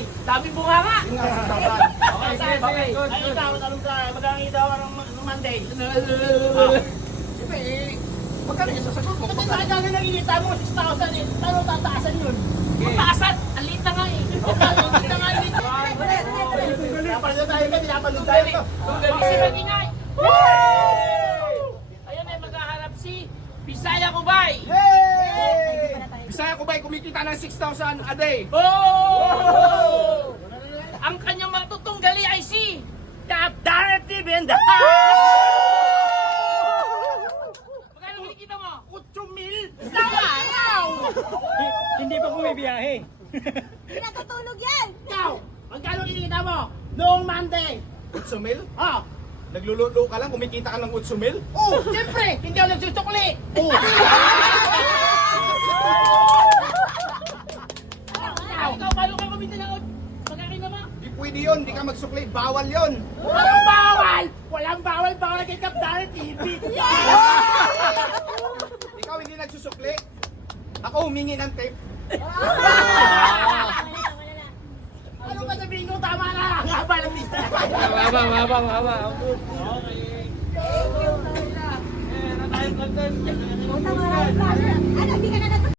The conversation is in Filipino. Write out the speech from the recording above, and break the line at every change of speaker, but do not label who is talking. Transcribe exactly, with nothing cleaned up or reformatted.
Daming bunga nga.
Yun nga, six thousand.
Okay, sige, sige. Good,
Ay, ikaw, tanong sa magkano daw ang Monday?
Siyempre, eh, magkano yung sasagot mo?
Kasi
Magkano?
nakita na nakikita mo, six thousand eh. Paano tataasan yun?
Mataasan. Ang liit na nga eh. Ang liit na nga eh.
Napanood tayo ka, pinapanood tayo ka.
Kasi mag-ingay. Ayan ay maghaharap si Bisaya Kubay.
Bisaya ko ba'y kumikita ng six thousand a day?
Oh! Ang kanyang matutunggali ay si Captain T V and the Magkano kinikita mo?
Utso mil?
Isang araw!
Hindi pa bumibiyahe.
Hindi natutulog yan!
Ikaw, magkano kinikita mo? Noong Monday.
Utsumil?
Ah,
Naglululo ka lang, kumikita ka ng utsumil?
oh, siyempre, hindi ako nagsusukli. Oh.
Ikaw, ikaw, paano ka kumita ng magkakita mo?
Di pwede yun, di ka magsukli, bawal yun!
Walang bawal! Walang bawal, bawal kay Kapitán T V.
Ikaw hindi nagsusukli. Ako humingi ng tape.
Ano ba sabihin ko? Tama na! Ang haba ng lista.
Mababa, mababa, mababa.
Ano, hindi ka na natutulog.